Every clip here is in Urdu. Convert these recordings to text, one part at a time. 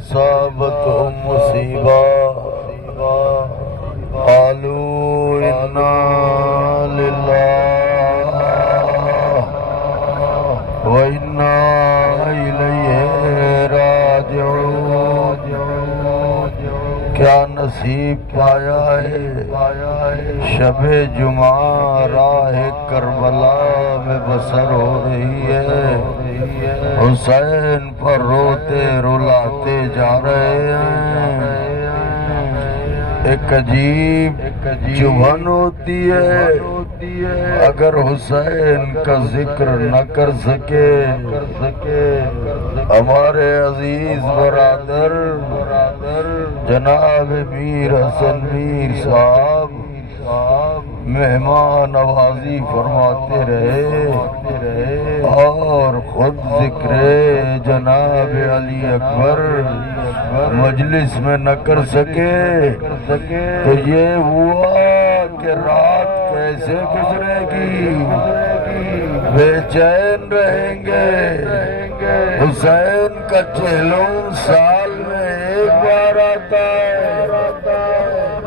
أصابتهم مصيبة قالوا إنا لله وإنا إليه راجعون۔ کیا نصیب پایا ہے شب جمعہ راہ کربلا میں بسر ہو رہی ہے، حسین پر روتے رلاتے جا رہے ہیں۔ ایک عجیب چبھن ہوتی ہے اگر حسین کا ذکر نہ کر سکے۔ ہمارے عزیز برادر جناب میر حسن میر صاحب مہمان نوازی فرماتے رہے اور خود ذکر جناب علی اکبر مجلس میں نہ کر سکے تو یہ ہوا کہ رات کیسے گزرے گی، بے چین رہیں گے۔ حسین کا چہلم سال میں ایک بار آتا ہے،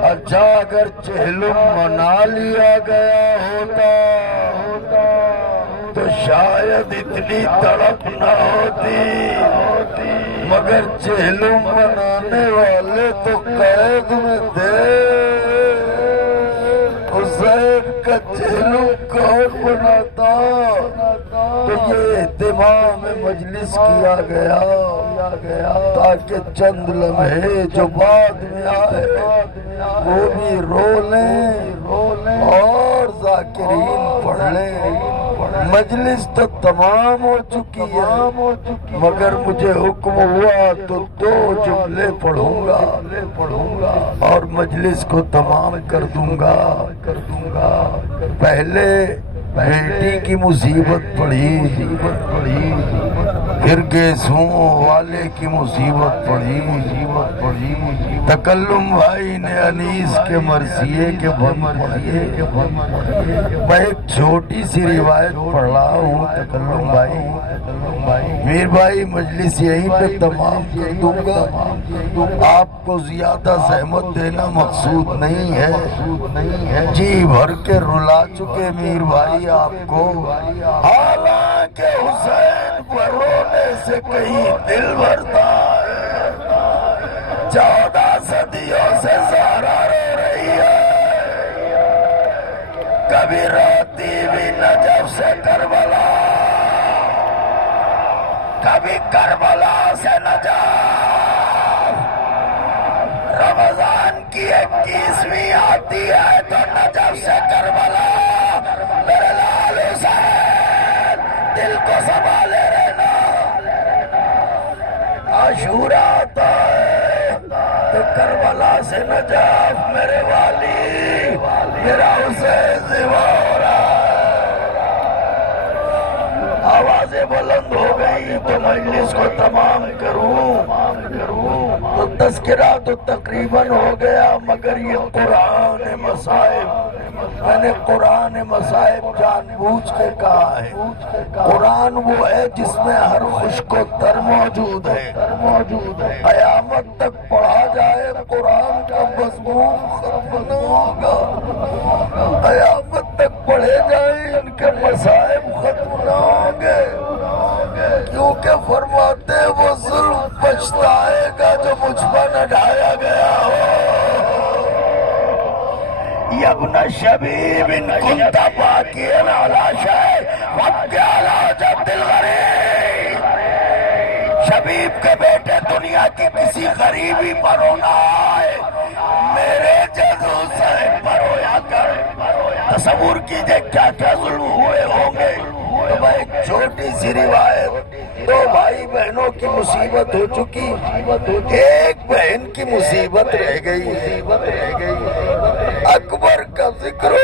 اچھا اگر چہلم منا لیا گیا ہوتا تو شاید اتنی تڑپ نہ ہوتی، مگر چہلم منانے والے تو قید میں تھے۔ حسین کا چہلم کون بناتا؟ تو یہ اہتمام مجلس کیا گیا تاکہ چند لمحے جو بعد میں آئے وہ بھی رو لیں اور ذاکرین پڑھ لیں۔ مجلس تو تمام ہو چکی ہے مگر مجھے حکم ہوا تو 2 جملے پڑھوں گا اور مجلس کو تمام کر دوں گا۔ پہلے بیٹی کی مصیبت پڑھی، پھر گیسوں والے کی مصیبت پڑھی، تکلم بھائی نے انیس کے مرثیے کے بند پڑھے۔ میں ایک چھوٹی سی روایت پڑھ رہا ہوں تکلم بھائی، میر بھائی مجلس یہیں پہ تمام کر دوں گا، آپ کو زیادہ زحمت دینا مقصود نہیں ہے۔ جی بھر کے رلا چکے میر بھائی آپ کو، حالانکہ حسین پر رونے سے کہیں دل بھرتا ہے۔ 14 صدیوں سے زہرا رو رہی ہے، کبھی روتی بھی نجف سے کربلا، کبھی کربلا سے نجف۔ رمضان کی 21ویں آتی ہے تو نجف سے کربلا۔ میرے لال حسین دل کو سنبھالے رہنا، عاشورہ آتا ہے تو کربلا سے نجف۔ میرے والی میرا حسین ذبح ہو رہا ہے۔ آوازیں بلند ہو گئی تو مجلس کو تمام کروں تو تذکرہ تو تقریباً ہو گیا، مگر یہ قرآن مصائب، میں نے قرآن مصائب جان بوجھ کے کہا ہے۔ قرآن وہ ہے جس میں ہر خشک و تر موجود ہے، قیامت تک پڑھا جائے قرآن کا مضمون ختم نہ ہوگا، قیامت تک پڑھے جائیں ان کے مصائب ختم نہ ہوں گے، کیونکہ فرماتے وہ ظلم پچھتائے گا جو مجھ پر نہ ڈھایا گیا ہو۔ یا ابن شبیب ان کنت باقیا علی شیء فابکی علی جد الغریب۔ شبیب کے بیٹے دنیا کی کسی غریبی پر رونا آئے، میرے جد حسین پر رویا کر۔ تصور کیجئے کیا کیا ظلم ہوئے ہوں گے۔ تو میں ایک چھوٹی سی روایت، 2 بھائی بہنوں کی مصیبت ہو چکی، ایک بہن کی مصیبت رہ گئی، اکبر کا ذکر ہو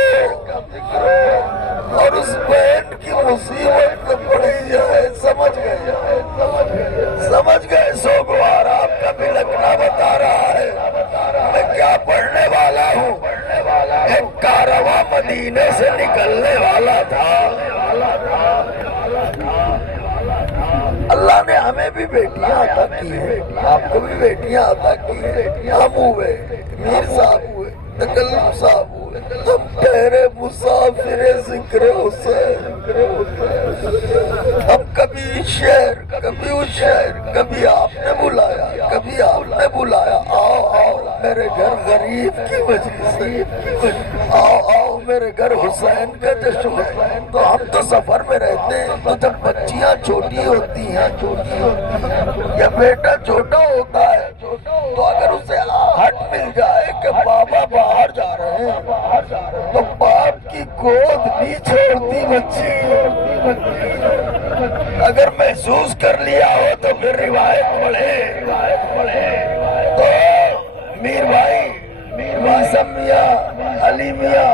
اور اس بہن کی مصیبت کو پڑھی جائے۔ سمجھ گئے سوگوار آپ کا بھی لگنا بتا رہا ہے میں کیا پڑھنے والا ہوں۔ ایک کارواں مدینے سے نکلنے والا تھا، اللہ نے ہمیں بھی بیٹیاں عطا کی ہیں، آپ کو بھی بیٹیاں عطا کی ہیں، ہم ہوئے میر صاحب ہوئے تکلم صاحب ہوئے، ہم ٹھہرے مسافر ذکر حسین، ہم کبھی اس شہر کبھی اس شہر، کبھی آپ نے بلایا کبھی آپ نے بلایا، آؤ آؤ میرے گھر غریب کی مجلس ہے، آؤ آؤ میرے گھر حسین کا جشن ہے۔ تو ہم تو سفر میں رہتے ہیں، تو جب بچیاں چھوٹی ہوتی ہیں یا بیٹا چھوٹا ہوتا ہے تو اگر اسے آہٹ مل جائے کہ بابا باہر جا رہے ہیں تو باپ کی گود نہیں چھوڑتی بچی، اگر محسوس کر لیا ہو تو پھر روایت پڑھے تو میر بھائی میسم میاں علی میاں،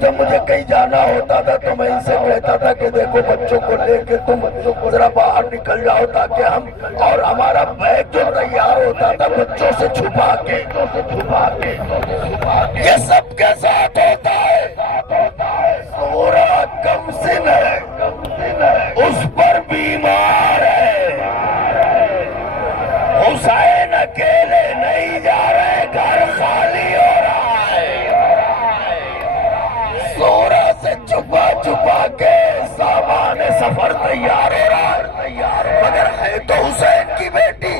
جب مجھے کہیں جانا ہوتا تھا تو میں ان سے کہتا تھا کہ دیکھو بچوں کو لے کے تم ذرا باہر نکل جاؤ تاکہ ہم، اور ہمارا بیگ جو تیار ہوتا تھا بچوں سے چھپا کے، یہ سب کے ساتھ ہوتا ہے۔ سورہ کم سن ہے، اس پر بیمار ہے، حسین اکیلے نہیں جا رہے، گھر خالی ہو رہا ہے، سورہ سے چھپا چھپا کے سامان سفر تیار ہو رہا ہے، مگر ہے تو حسین کی بیٹی،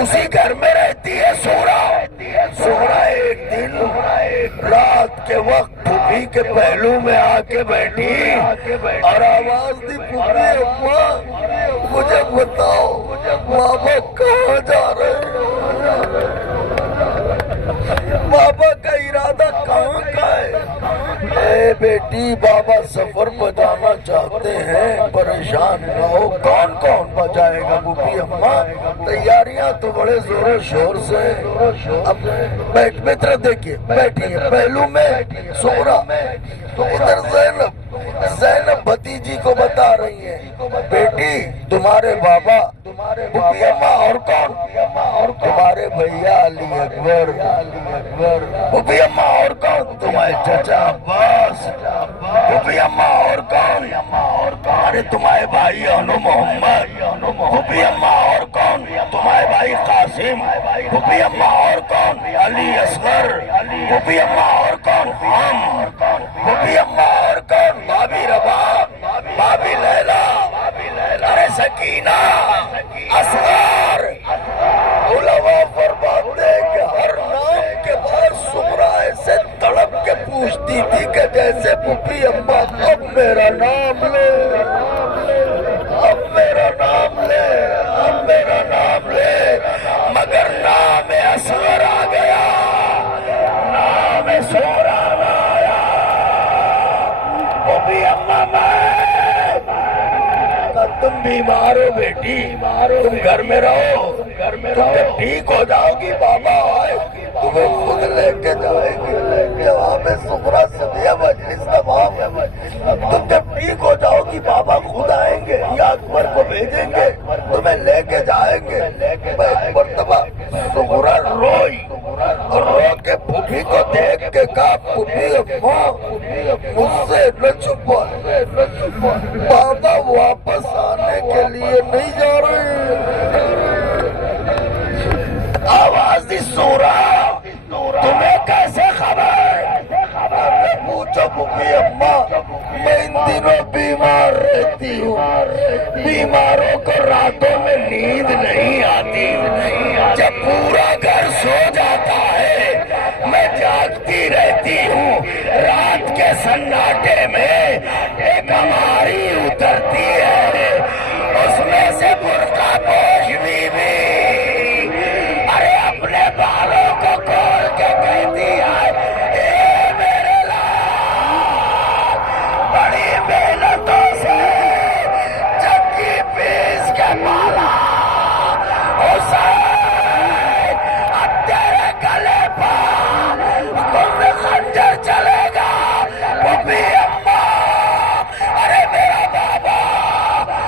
اسی گھر میں رہتی ہے سورہ۔ ایک دن رات کے وقت پھوپھی کے پہلو میں آ کے بیٹھی اور آواز دی، پھوپھی اماں مجھے بتاؤ بابا کہاں جا رہے ہیں، بابا کا ارادہ کہاں کا ہے؟ اے بیٹی بابا سفر بجانا چاہتے ہیں، پریشان نہ ہو۔ کون کون بجائے گا پھوپھی اماں؟ تیاریاں تو بڑے زور و شور سے، اب بیٹھ متر دیکھیے بیٹھی ہے پہلو میں سورہ، تو ادھر زینب بھتیجی کو بتا رہی ہیں بیٹی تمہارے بابا پھوپھی اماں اور کون؟ تمہارے بھیا علی اکبر، پھوپھی اماں اور کون؟ تمہارے چچا عباس، پھوپھی اماں اور کون؟ ارے تمہارے بھائی انو محمد، پھوپھی اماں اور کون؟ تمہارے بھائی قاسم، پھوپھی اماں اور کون؟ علی اصغر، پھوپھی اماں اور کون؟ ہم، پھوپھی اماں اور کون؟ بھابی رباب، بھابی لیلا، ارے سکینہ، اصغر۔ علماء فرماتے ہیں کہ ہر نام کے بعد سغرا ایسے تڑپ کے پوچھتی تھی کہ جیسے پھوپھی اماں اب میرا نام لے، اب میرا نام لے، اب میرا نام لے، مگر نام اصغر آ گیا، نام سغرا نہ آیا۔ پھوپھی اماں تم بیمار ہو بیٹی، تم گھر میں رہو، تم جب ٹھیک ہو جاؤ گی بابا آئے تمہیں خود لے کے جائے گی، جواب سغرا سبیہ مجلس تمام ہے، تم جب ٹھیک ہو جاؤ گی بابا خود آئیں گے یا اکبر کو بھیجیں گے تمہیں لے کے جائیں گے۔ میں ایک مرتبہ سغرا روئی اور رو کے پھوپھی کو دیکھ کے کہا پھوپھی اماں مجھ سے نہ چھپا، بابا واپس آنے کے لیے نہیں جا رہے۔ آواز دی سورہ تمہیں کیسے خبر؟ پوچھو پھوپھی اماں میں ان دنوں بیمار رہتی ہوں، بیماروں کو راتوں میں نیند نہیں آتی، جب پورا گھر سو جاتا ہے میں جاگتی رہتی ہوں، رات کے سناٹے میں ایک ہماری اترتی ہے، اس میں سے برقع پوش بیوی ارے اپنے بالوں کو کھول کے کہتی ہے اے میرے لال، بڑی محنتوں سے چکی پیس کے پالا حسین، اب تیرے گلے پر تم خنجر چلے گا۔ پھوپھی اماں ارے میرا بابا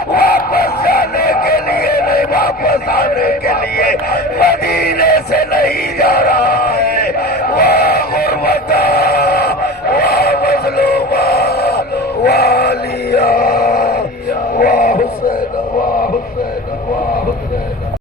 واپس جانے کے لیے نہیں، واپس آنے کے لیے مدینے سے نہیں جا رہا ہے،